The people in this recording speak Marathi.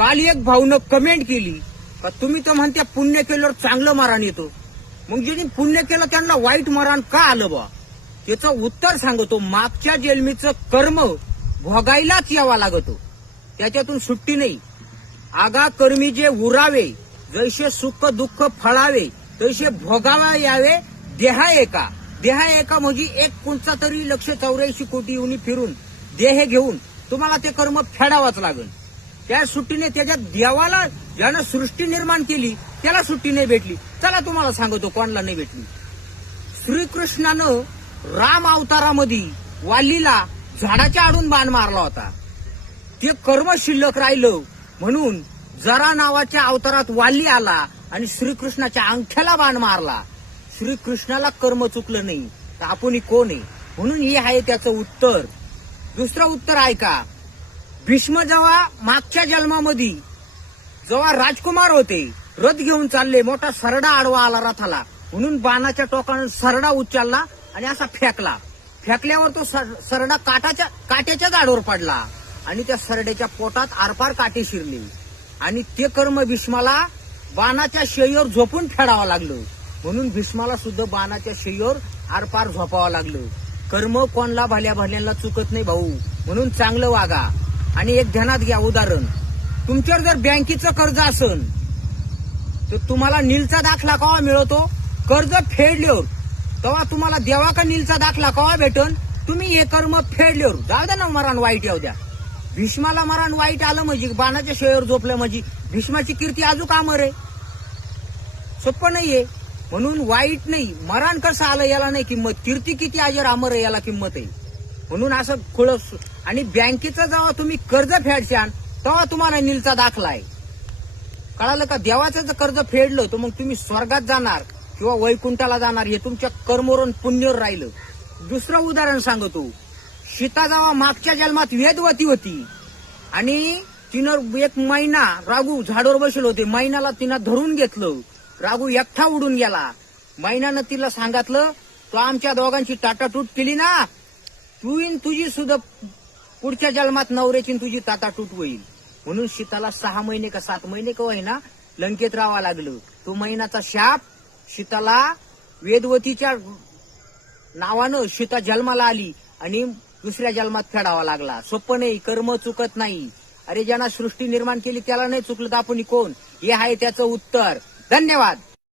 काल एक भाऊनं कमेंट केली का तुम्ही तर म्हणत्या पुण्य केल्यावर चांगलं मरण येतो. मग ज्यांनी पुण्य केलं त्यांना वाईट मरण का आलं बा? त्याचं उत्तर सांगतो मागच्या जन्मीचं कर्म भोगायलाच यावा लागतो. त्याच्यातून सुट्टी नाही. आगा कर्मी जे उरावे जैसे सुख दुःख फळावे तैसे भोगावा यावे देहा एका. देहा एका म्हणजे एक कोणता तरी लक्ष चौऱ्याऐंशी कोटी येऊन फिरून देह घेऊन तुम्हाला ते कर्म फेडावाच लागेल. त्या सुट्टीने त्याच्या देवाला ज्यानं सृष्टी निर्माण केली त्याला सुट्टी नाही भेटली. चला तुम्हाला सांगतो कोणाला नाही भेटली. श्रीकृष्णानं राम अवतारामध्ये वालीला झाडाच्या आडून बाण मारला होता. ते कर्म शिल्लक राहिलं म्हणून जरा नावाच्या अवतारात वाली आला आणि श्रीकृष्णाच्या अंगठ्याला बाण मारला. श्रीकृष्णाला कर्म चुकलं नाही. तर आपण कोण आहे? म्हणून हे आहे त्याचं उत्तर. दुसरं उत्तर ऐका भीष्म जेव्हा मागच्या जन्मामध्ये जेव्हा राजकुमार होते रथ घेऊन चालले मोठा सरडा आडवा आला रथाला. म्हणून बाणाच्या टोकानं सरडा उचलला आणि असा फेकला. फेकल्यावर तो सर- सरडा काटाच्या काट्याच्या जाडवर पडला आणि त्या सरड्याच्या पोटात आरपार काटे शिरले. आणि ते कर्म भीष्माला बाणाच्या शय्येवर झोपून फेडावं लागलं. म्हणून भीष्माला सुद्धा बाणाच्या शय्येवर आरपार झोपावं लागलं. कर्म कोणला भल्या भल्यांना चुकत नाही भाऊ. म्हणून चांगलं वागा. आणि एक ध्यानात घ्या उदाहरण. तुमच्यावर जर बँकेचं कर्ज असन तर तुम्हाला नीलचा दाखला कवा मिळवतो कर्ज फेडल्यावर. तेव्हा तुम्हाला देवा का नीलचा दाखला कवा भेटन? तुम्ही हे कर्म फेडल्यावर. जाऊ द्या ना मरण वाईट येऊ द्या. भीष्माला मरण वाईट आलं म्हणजे बाणाच्या शेळीवर झोपलं म्हणजे भीष्माची कीर्ती अजून अमर आहे. सोपं नाहीये. म्हणून वाईट नाही. मरण कसं आलं याला नाही किंमत. कीर्ती किती आजर अमर आहे याला किंमत आहे. म्हणून असं खुळ आणि बँकेचं जेव्हा तुम्ही कर्ज फेडशान तेव्हा तुम्हाला नीलचा दाखला आहे. कळालं का? देवाचं जर कर्ज फेडलं तर मग तुम्ही स्वर्गात जाणार किंवा वैकुंठाला जाणार हे तुमच्या कर्मवरून पुण्यवर राहिलं. दुसरं उदाहरण सांगतो. सीता जेव्हा मागच्या जन्मात वेदवती होती आणि तिनं एक महिना राघू झाडावर बसले होते. महिन्याला तिनं धरून घेतलं. राघू एकटा उडून गेला. महिन्यानं तिला सांगितलं तो आमच्या दोघांची टाटाटूट केली ना तू इन तुझी सुद्धा पुढच्या जन्मात नवऱ्याची तुझी ताता तुट होईल. म्हणून सीताला सहा महिने का सात महिने का होईना लंकेत राहावा लागलं. तो महिन्याचा शाप शीताला वेदवतीच्या नावानं सीता जन्माला आली आणि दुसऱ्या जन्मात फेडावा लागला. सोपं नाही कर्म चुकत नाही. अरे ज्यांना सृष्टी निर्माण केली त्याला नाही चुकलं तर आपण कोण? हे आहे त्याचं उत्तर. धन्यवाद.